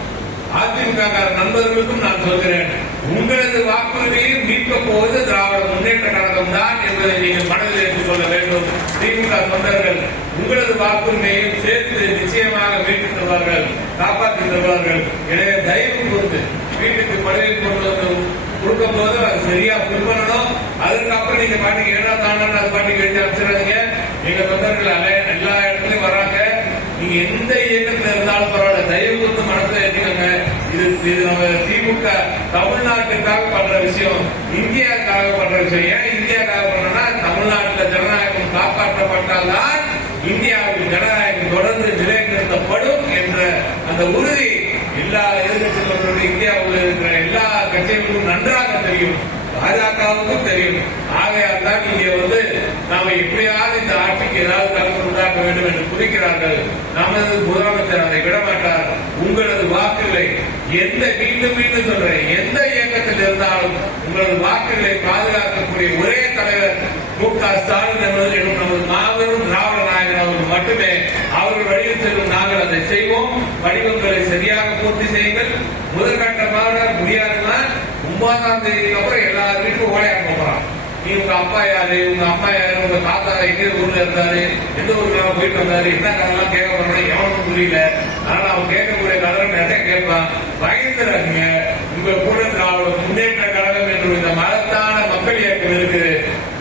அதிமுக நண்பர்களுக்கும் நான் சொல்கிறேன், உங்களது வாக்குறுதியை மீட்கப் போவது திராவிட முன்னேற்ற கழகம் தான் என்பதை நீங்கள் மனதில் ஏற்றுக் கொள்ள வேண்டும். திமுக தொண்டர்கள் உங்களது வாக்குரிமையும் சேர்த்து நிச்சயமாக மீட்டு தருவார்கள், காப்பாற்றி தருவார்கள். எனவே தயவு கூர்ந்து வீட்டுக்கு பதவியில் கொண்டு வந்து கொடுக்கும் போது அது சரியா புல் பண்ணணும். அதுக்கப்புறம் நீங்க பாட்டுக்கு 7ஆம் ஆண்டு அது பாட்டுக்கு எழுதி அமைச்சிடாதீங்க. எங்க தொண்டர்கள் எல்லா இடத்துலயும் வராங்க. நீங்க எந்த இயக்கத்தில் இருந்தாலும் பரவாயில்ல, தயவு கூர்ந்து மனசுல ஏற்றிக்கோங்க. இது நம்ம திமுக தமிழ்நாட்டுக்காக பண்ற விஷயம், இந்தியாவுக்காக பண்ற விஷயம். ஏன் இந்தியாவுக்காக பண்றோம்னா தமிழ்நாட்டில் ஜனநாயகம் காப்பாற்றப்பட்டால்தான் இந்தியாவில் ஜனநாயகம் தொடர்ந்து நிலைநிறுத்தப்படும் என்ற அந்த உறுதி எல்லா எதிர்கட்சிகளுடைய இந்தியாவில் இருக்கிற எல்லா கட்சிகளுக்கும் நன்றாக தெரியும், பாஜகவுக்கும் தெரியும். ஆகையால் தான் இங்கே நாம எப்படியாவது இந்த ஆட்சிக்கு ஏதாவது கலந்து உண்டாக்க வேண்டும் என்று குறிக்கிறார்கள். நமது முதலமைச்சர் அதை விடமாட்டார். உங்களது வாக்குகளை மீண்டும் சொல்றேன், எந்த இயக்கத்தில் இருந்தாலும் உங்களது வாக்குகளை பாதுகாக்கக்கூடிய ஒரே தலைவர் மு.க. ஸ்டாலின் என்னும் நமது மாபெரும் திராவிட நாயகன் அவர்கள் மட்டுமே. அவர்கள் வழியில் செல்லும் நாங்கள் அதை செய்வோம். வடிவங்களை சரியாக பூர்த்தி செய்யுங்கள். முதற்கட்டமாக முடியாதுன்னா 9ஆம் தேதிக்கு அப்புறம் எல்லா வீட்டுக்கும் ஓடையாக போறான். நீ உங்க அப்பா யாரு, உங்க அம்மா யாரு, உங்க தாத்தா எங்க ஊர்ல இருந்தாரு, எந்த ஊருக்கு போயிட்டு வந்தாரு, என்ன கதைலாம் கேட்க போறோம் எவனுக்கும் புரியல. ஆனா அவன் கேட்கக்கூடிய கதை நிறைய கேட்பான். பயந்துறாங்க. உங்க கூட திராவிட முன்னேற்ற கழகம் என்று இந்த மகத்தான மக்கள் இயக்கம் இருக்குது.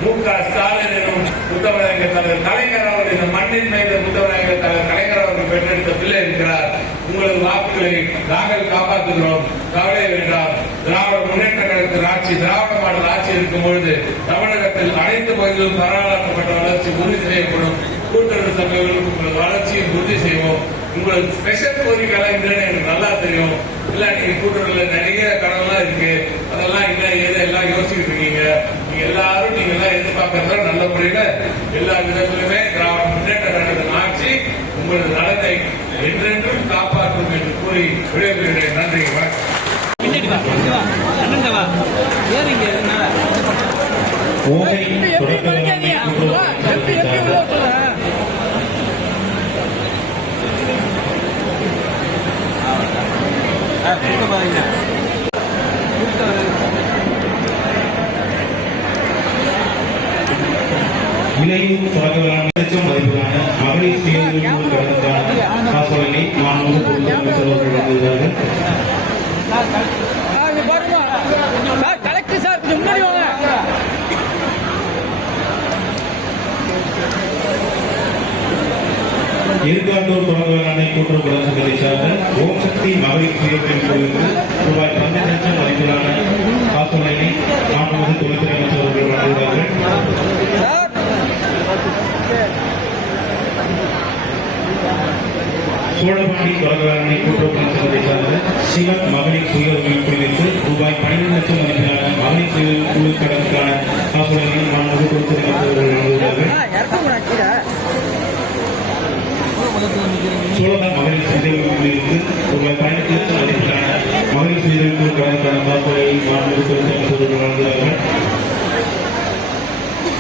மு.க. ஸ்டாலின் எனும் முத்தமிழக தலைவர் கலைஞர் அவர்கள் இந்த மண்ணின் மேல முத்தமிழக தலைவர் கலைஞர் அவர்கள் பெற்றெடுத்த பிள்ளை இருக்கிறார். உங்களது வாக்குகளை நாங்கள் காப்பாற்றுகிறோம். கவலை வேண்டாம். திராவிட முன்னேற்ற கழகத்தின் ஆட்சி, திராவிட மாடல் ஆட்சி இருக்கும் பொழுது தமிழகத்தில் அனைத்து பகுதிகளும் தாராளப்பட்ட வளர்ச்சி உறுதி செய்யப்படும். கூட்டுறவு சங்கங்களுக்கு உங்கள் வளர்ச்சியை உறுதி செய்வோம். உங்களுக்கு ஸ்பெஷல் கோரிக்கைலாம் இல்லைன்னு எனக்கு நல்லா தெரியும். இல்ல நீங்க கூட்டுறவுல நிறைய கடன்லாம் இருக்கு, அதெல்லாம் இல்ல ஏதோ எல்லாம் யோசிச்சுட்டு இருக்கீங்க. நீங்க எல்லாரும் நீங்க எல்லாம் எதிர்பார்க்கறத நல்ல முறையில எல்லா விதத்திலுமே திராவிட முன்னேற்ற கழகத்தின் ஆட்சி உங்களது நலத்தை என்றென்றும் காப்பாற்றும் என்று கூறி விடைபெறுகிறேன். நன்றி. இளையும் தொடர்பான மதிப்பிலான மகளிர் சுய காசோலையை கலெக்டர் சார் முன்னாடி வாங்க. எதிர்காட்டூர் தொடர்பு வேளாண்மை கூட்டுறவு சங்கத்தை சார்ந்த ஓம் சக்தி மகளிர் சுய கோவிலுக்கு ரூபாய் 15 லட்சம் மதிப்பிலான காசோலையை மாண்புமிகு தொழில்துறை அமைச்சர் அவர்கள் வழங்குகிறார்கள். சோழபாண்டி தொடர்பு வேளாண்மை கூட்டுறவு சங்கத்தை சார்ந்த சிவன் மகளிர் சுய குழுவிற்கு ரூபாய் 12 லட்சம் மதிப்பிலான மகளிர் சுய குழு கடனுக்கான காசோலையை மாண்புமிகு தொழில்துறை அமைச்சர் அவர்கள் வழங்குகிறார்கள். சோழபாண்டி மகளிர் சுய குழுவிற்கு ரூபாய் 18 லட்சம் மதிப்பிலான மகளிர் சுய குழு கடனுக்கான காசோலையை மாண்புமிகு தொழில்துறை அமைச்சர் அவர்கள் வழங்குகிறார்கள்.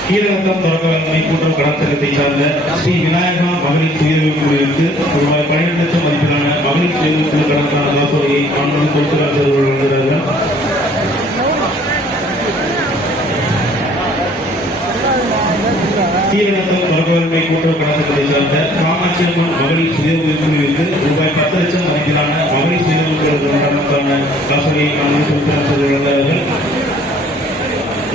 கீழநத்தம் தொடக்க வேளாண்மை கூட்டுறவு கடன் சங்கத்தை சார்ந்த ஸ்ரீ விநாயகா மகளிர் சுய குழுவிற்கு ரூபாய் 12 லட்சம் மதிப்பிலான மகளிர் சுய குழு கடனுக்கான காசோலையை மாண்புமிகு தொழில்துறை அமைச்சர் வழங்குகிறார்கள். கீழநத்தம் தொடக்க வேளாண்மை கூட்டுறவு கடன் சங்கத்தை சார்ந்த காமாட்சியம்மன் மகளிர் சுய குழுவிற்கு ரூபாய் 10 லட்சம் மதிப்பிலான மகளிர் சுய குழு கடனுக்கான காசோலையை மாண்புமிகு தொழில்துறை அமைச்சர் வழங்குகிறார்கள்.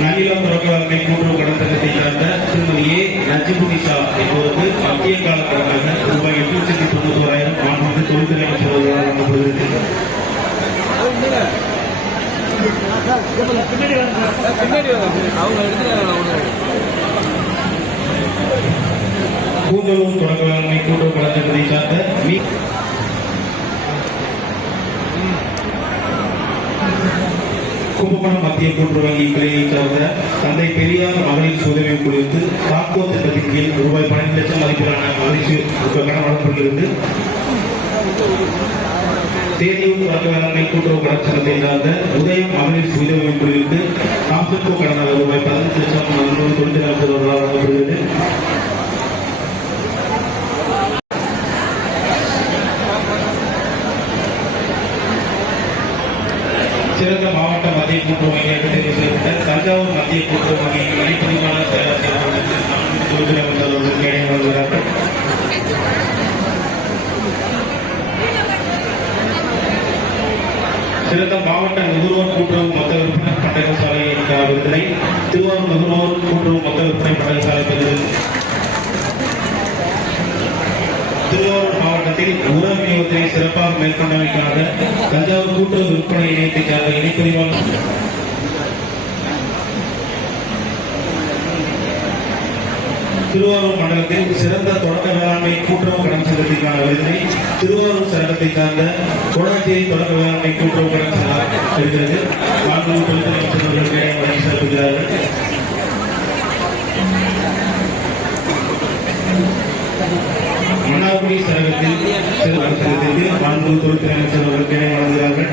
நன்னிலம் தொடக்க வேளாண்மை கூட்டுறவு கடன் சங்கத்தை சார்ந்த திருமதி ஏ நஜிபுனிஷா என்பவருக்கு மத்திய கால கடனாக ரூபாய் 8,91,000 மாண்புமிகு தொழில்துறை அமைச்சர் வழங்கப்படுகிறது. கூந்தலூர் தொடக்க வேளாண்மை கூட்டுறவு கடன் சங்கத்தை சார்ந்த கும்பகோணம் மத்திய கூட்டுறவு வங்கி கிளையை சார்ந்த தந்தை பெரியார் மகளிர் உதவி குழுவிற்கு தாக்கோ திட்டத்தின் கீழ் ரூபாய் 12 லட்சம் மதிப்பிலான மகளிர் கடன் வழங்கப்படுகிறது. தேனியூர் தொடக்க வேளாண்மை கூட்டுறவு கடன் சங்கத்தை சார்ந்த உதயம் மகளிர் உதவி குழுவிற்கு காப்பீட்டு கடனாக ரூபாய் 15 லட்சம் தொழில்துறை அமைச்சர் வழங்கப்படுகிறது. சிறந்த மாவட்ட மத்திய கூட்டுறவு வங்கியாக தேர்வு செய்யப்பட்ட தஞ்சாவூர் மத்திய கூட்டுறவு வங்கியின் இணைப்பதிவான செயலாளர்களுக்கு தொழில்துறை அமைச்சர் அவர்கள் கேள்வி வழங்குகிறார்கள். சிறந்த மாவட்ட நுகர்வோர் கூட்டுறவு மொத்த விற்பனை பண்டக சாலைக்கான விருதினை திருவாரூர் நுகர்வோர் கூட்டுறவு மொத்த விற்பனை பண்டக சாலை பெறுகிறது. திருவாரூர் மாவட்டத்தில் உர விநியோகத்தை சிறப்பாக மேற்கொண்டமைக்காக தஞ்சாவூர் கூட்டுறவு விற்பனை இணையத்தை சார்ந்த இணைப்பதிவாளர் திருவாரூர் மண்டலத்தில் சிறந்த தொடக்க வேளாண்மை கூட்டுறவு கடன் சங்கத்திற்கான விருதினை திருவாரூர் சங்கத்தை சார்ந்த கோடாச்சேரி தொடக்க வேளாண்மை கூட்டுறவு கடன் சங்கம் பெறுகிறது. மாண்புமிகு தொழில்துறை அமைச்சர் வழங்கி சிறப்புகிறார்கள். மன்னார்குடி சரகத்தில் மாண்புமிகு தொழில்துறை அமைச்சர் அவர்கள் கேள்வி வழங்குகிறார்கள்.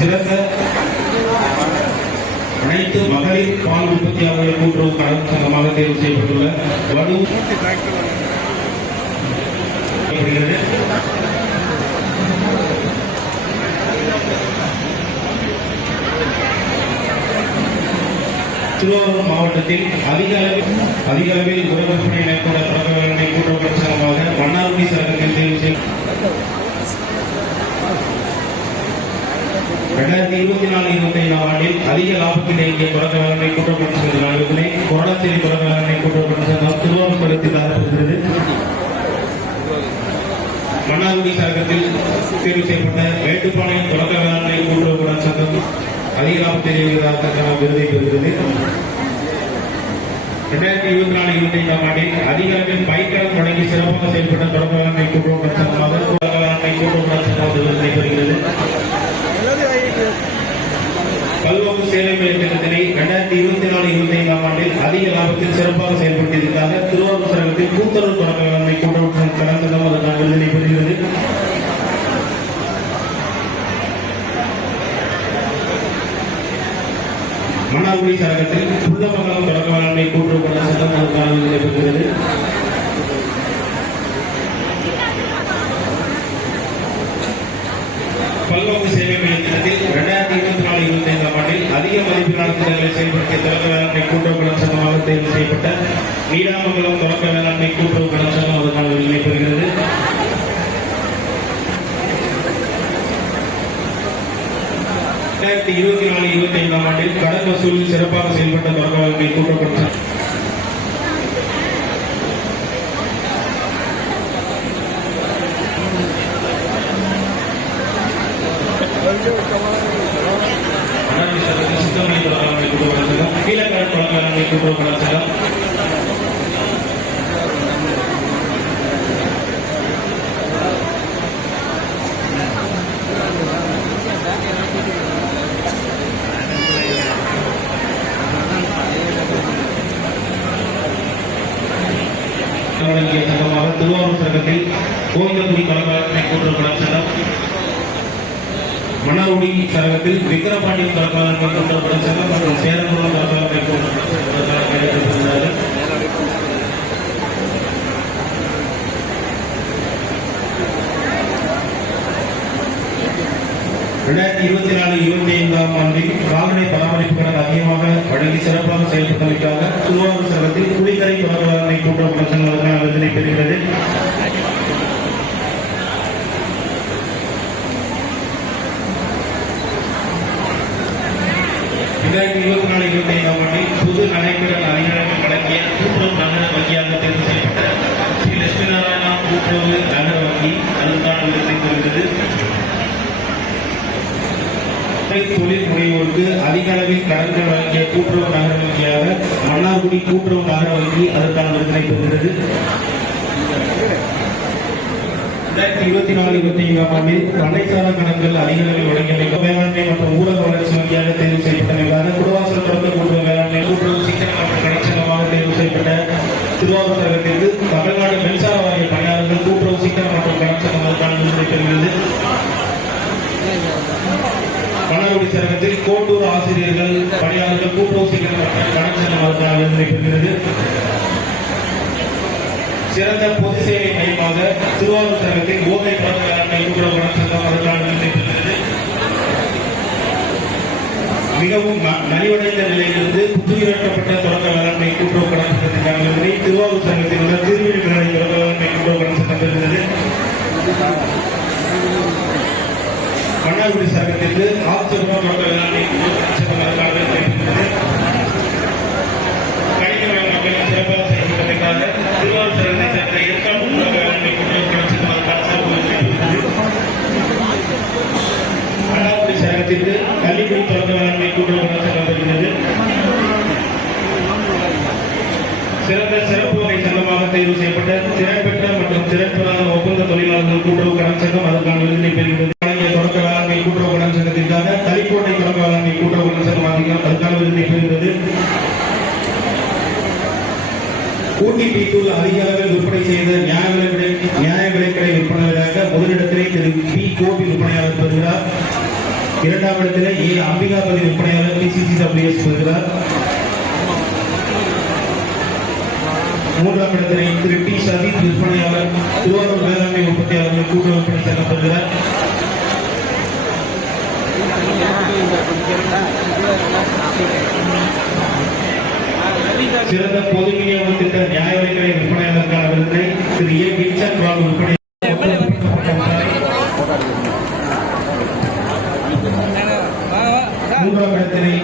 சிறந்த அனைத்து மகளிர் பால் உற்பத்தியாளர்கள் கூட்டுறவு கடன் சங்கமாக தேர்வு செய்யப்பட்டுள்ள வடு திருவாரூர் மாவட்டத்தில் அதிக அளவில் உர விற்பனை மேற்கொண்ட தொடக்க வேளாண்மை கூட்டுறவு சங்கமாக மன்னார்குடி சரகத்தில் தேர்வு செய்ய 2024-25 ஆண்டில் அதிக லாபத்தில் இயங்கிய தொடக்க வேளாண்மை கூட்டுறவு சங்க நாடுகளை கொரோனாச்சேரி தொடக்க வேளாண்மை கூட்டுறவு சங்கம் திருவாரூர் பகுதியில் தரப்படுகிறது. மன்னார்குடி சரகத்தில் தேர்வு செய்யப்பட்ட மேட்டுப்பாளையம் தொடக்க வேளாண்மை கூட்டுறவு சங்கம் அதிக லாபத்தில் இயங்குவதற்கான விருதை பெறுகிறது. 2024-25 ஆண்டில் அதிக அளவில் பயிர்க்கடன் தொடங்கி சிறப்பாக செயல்பட்ட தொடக்க வேளாண்மை கூட்டுறவு சங்கமாக தொடக்க வேளாண்மை கூட்டுறவு சங்கம் விருதை பெறுகிறது. பல்வாக்கு சேவை மைய திட்டத்தினை 2024-25 ஆண்டில் அதிக லாபத்தில் சிறப்பாக செயல்படுத்தியதற்காக திருவாரூர் சரகத்தில் கூட்டுறவு தொடக்க வேளாண்மை கூட்டுறவு சங்கம் அதற்கான விருதினை பெறுகிறது. மன்னார்குடி சரகத்தில் புள்ளமங்கலம் தொடக்க வேளாண்மை கூட்டுறவு சங்கம் அதற்கான விருதினை பெறுகிறது. பல்வாக்கு சேவை மைய திட்டத்தில் 2024-25 ஆண்டில் அதிக மதிப்பிலான திட்டங்களை செயல்படுத்திய தொடக்க வேளாண்மை கூட்டுறவு சங்கமாக தேர்வு செய்யப்பட்ட நீடாமங்கலம் தொடக்க வேளாண்மை கூட்டுறவு சங்கம் அதற்கான விருதினை பெறுகிறது. ரெண்டாயிரத்தி 2024-25 ஆண்டில் கடன் வசூலில் சிறப்பாக செயல்பட்ட தொடக்க வேளாண்மை கூட்டுறவு சங்கம் கீழக்கடல் தொடக்க வேளாண்மை கூட்டுறவு சங்கம் சங்கமாக திருவாரூர் சரகத்தில் கோவிந்தகுடி தொடக்க வேளாண்மை கூட்டுறவு சங்கம் மன்னார்குடி சரகத்தில் விக்கிரபாண்டியம் தொடக்க வேளாண்மை கூட்டுறவு சங்கம் மற்றும் சேரங்குளம் தொடக்க வேளாண்மை கூட்டுறவு சங்கம் 2024-25 ஆண்டில் கால்நடை பராமரிப்பு கடன் அதிகமாக வழங்கி சிறப்பாக செயல்பட்டதற்காக திருவாரூர் சரகத்தில் குடிக்கரை தொடக்க வேளாண்மை கூட்டுறவு சங்கங்களுக்கான விருதினை பெறுகிறது. புது நடைமுறை அறிஞர்கள் வழங்கிய கூட்டுறவு நகர வங்கியாக தேர்வு செய்யப்பட்ட ஸ்ரீ லட்சுமி நாராயணா கூட்டுறவு நகர வங்கி அதற்கான விருதை பெறுகிறது. தொழில் முனைவோருக்கு அதிக அளவில் கடன்கள் வழங்கிய கூட்டுறவு நகர வங்கியாக மன்னார்குடி கூட்டுறவு நகர வங்கி அதற்கான விருதினை பெறுகிறது. 2024-25 ஆண்டில் பண்டைசார கடன்கள் அதிக அளவில் வழங்கிய வேளாண்மை மற்றும் ஊரக வளர்ச்சி வங்கியாக தேர்வு செய்யப்பட்டமைக்காக குடவாசல் தொடக்க கூட்டுறவு வேளாண்மை கூட்டுறவு சிக்கன மற்றும் கடைச்சங்கமாக தேர்வு செய்யப்பட்ட திருவாரூர் சரகத்திற்கு தமிழ்நாடு மின்சார வாரிய பணியாளர்கள் கூட்டுறவு சிக்கன மற்றும் கடைச்சங்கம் அதற்கான விருதை பெறுகிறது. மன்னார்குடி சரகத்தில் கோட்டூர் ஆசிரியர்கள் பணியாளர்கள் கூட்டுறவு சிக்கன மற்றும் கடைச்சங்கம் அதற்கான விருதை பெறுகிறது. சிறந்த பொது சேவை மையமாக திருவாரூர் சரகத்தில் போதை தொடக்க வேளாண்மை கூட்டுறவு சங்கம் அதற்கான விருதை பெறுகிறது. மிகவும் நலிவடைந்த நிலையிலிருந்து புத்துயிரட்டப்பட்ட தொடக்க வேளாண்மை கூட்டுறவு கடன் சங்கத்திற்கான விருதை திருவாரூர் சங்கத்தில் உள்ள திருவிழி மேலாண்மை தொடக்க வேளாண்மை கூட்டுறவு கடன் சங்கம் பெறுகிறது. மன்னார்குடி சரகத்திற்கு ஆச்சரியம் தொடக்க வேளாண்மை கூட்டுறவு சங்கம் அதற்கான விருதை பெறுகிறது. கணித வேளாண்மை சிறப்பாக செயல்பட்டதற்காக திருவாரூர் சரகத்தை சேர்ந்த ஏற்காடு தொடக்க வேளாண்மை கூட்டுறவு கடன் சங்கம் அதற்கான சிறப்பு விருதை பெறுகிறது. மன்னார்குடி சரகத்திற்கு கள்ளிக்குடி தொடக்க வேளாண்மை கூட்டுறவு கடன் சங்கம் பெறுகிறது. சிறந்த சிறப்பு வகை சங்கமாக தேர்வு செய்யப்பட்ட திறன்பெற்ற மற்றும் திறன்பெறாத ஒப்பந்த தொழிலாளர்கள் கூட்டுறவு கடன் சங்கம் அதற்கான விருதினை பெறுகிறது. தொடக்க வேளாண்மை கூட்டுறவு கடன் சங்கத்திற்காக தலிக்கோட்டை தொடக்க வேளாண்மை கூட்டுறவு கடன் சங்கம் அதற்கான விருதினை பெறுகிறது. ஊட்டி பீத்தூர் அதிக அளவில் விற்பனை செய்த நியாய விலைக்கடை விற்பனையாக முதலிடத்திலே திரு பி கோபி விற்பனையாளர் பெறுகிறார். இரண்டாம் இடத்திலே ஏ அம்பிகாபதி விற்பனையாளர் PCCWS பெறுகிறார். மூன்றாம் இடத்திலே திரு டி சதீப் விற்பனையாளர் திருவாரூர் வேளாண்மை உற்பத்தியாளர்கள் கூட்டுறவு விற்பனை சங்கம் பெறுகிறார். சிறந்த பொது விநியோக திட்ட நியாய விலைக்கடை விற்பனையாளருக்கான விருதினை திரு ஏ வின்சென்ட் வாங்கு விற்பனை மூன்றாம் இடத்தினை